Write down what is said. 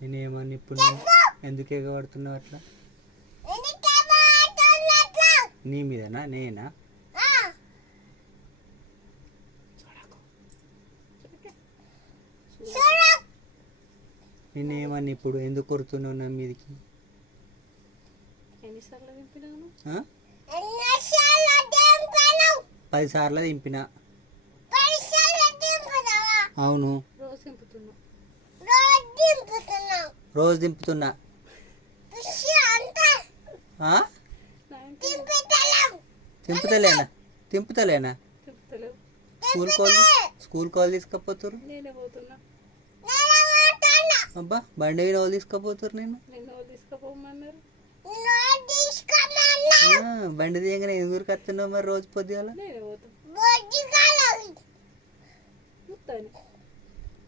నేనేమన్నా ఇప్పుడు ఎందుకు ఎగబడుతున్నావు అట్లా? నీ మీదనా నేనా? నేనేమన్నా ఇప్పుడు ఎందుకు కొడుతున్నావు నా మీదకి? 10 సార్లు దింపినా. అవును, రోజు దింపుతున్నా. తింపుతలేనా? School call తీసుకపోతురు. అబ్బా బండి మీద వాళ్ళు తీసుకపోతురు. నేను బండి దిగగానే ఎదురు కత్తున్నావు మరి రోజు పొద్దుగాల.